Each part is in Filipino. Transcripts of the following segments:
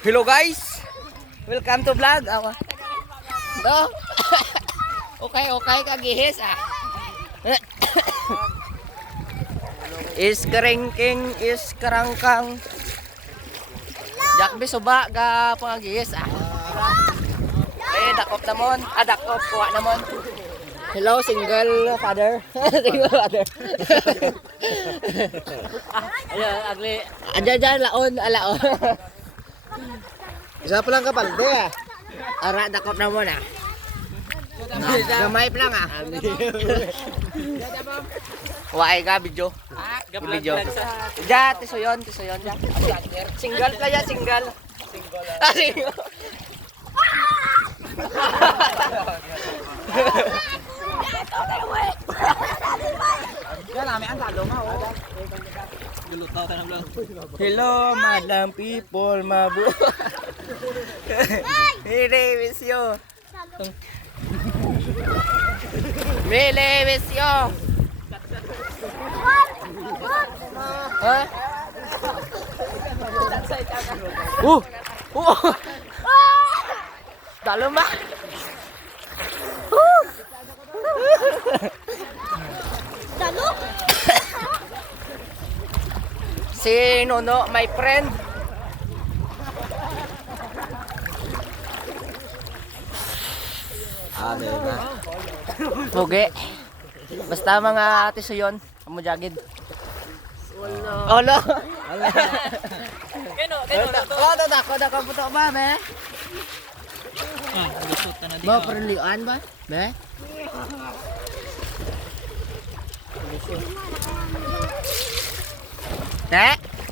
Hello guys, welcome to vlog. Awa. Do. Okay kagihis ah. Is kerengking is kerangkang. Jakbi suba ga pangagihis ah. Dakop namon, dakop kuha namon. Hello single father. Single father. Ayo agli. Aja laon alaon. Isa pa lang kapalde ah. Ara dakop namon ah. Gamay pa lang ah. Waay ka video. Video. Ja, tisoyon ja. Single playa single. Single. Hello madam people, mabu. Really miss you. Really miss you. Huh? Dalam ba? Dalam? Si Nono, my friend. Ano na? Pugi. Basta mga tisuyon, amo jagid. Olo. Dako puto ba, be? Ba perlian ba? Be?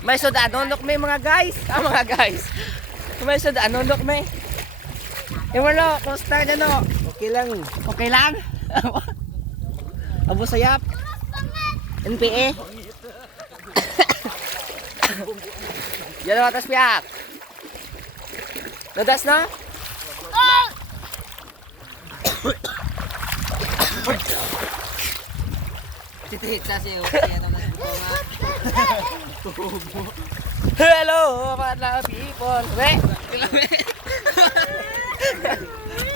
May soda nonok may mga guys. Mga guys. May soda nonok may. Iwala, kumusta na no? Okay lang. Okay lang? Abo sayap. NPA. Yan ang atas piyak. Nadas na? Titihit sa siyo. Kaya naman Hello mga people. We.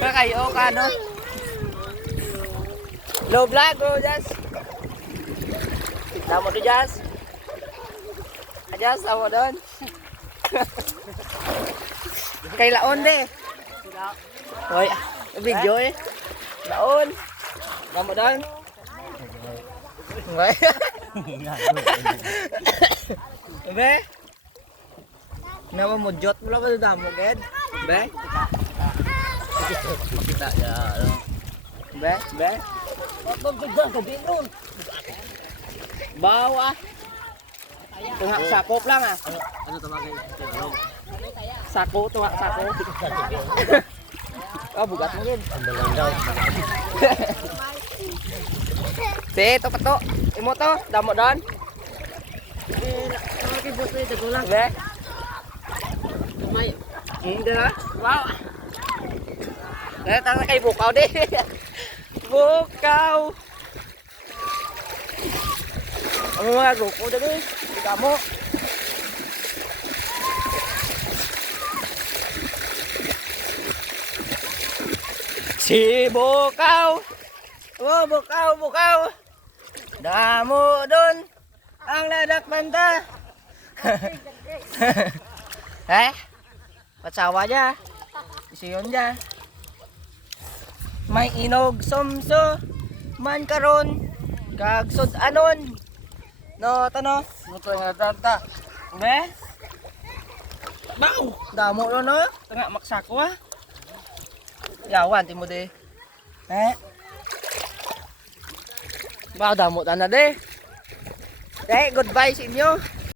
Kakayo ka no? Low vlog bro, Jazz. Tama to Jazz. Jazz, tama doon. Kay laon de. Hoy, video eh. Laon. Tama doon. Hoy. Be. Nawa mo jot mo lang ba damo ged? Be. Kita ya. Be. Bawa. Tungak sakop lang ah. Ano tawagin? Sako, tungak sako. Oh, bugat mo gid. Andalan daw. Si, ito pa to. Imo to, damo doon. Okay, boss, ito ko lang. Be. May. Hindi na. Wow. Tara kay bukaw di. Bukaw. Ang mga grupo dali. Hindi ka mo. Si bukaw. Oh, bukaw. Damo doon. Ang ladak banta. Patsawa niya. Isiyon niya. May inog somso. Man karon. Kagsod anon. No, tano. Muto nga tata. Be? Bao! Damo lo no? Tengah maksako ah. Yawan timo de. Bao damo tanah de. Goodbye sa inyo.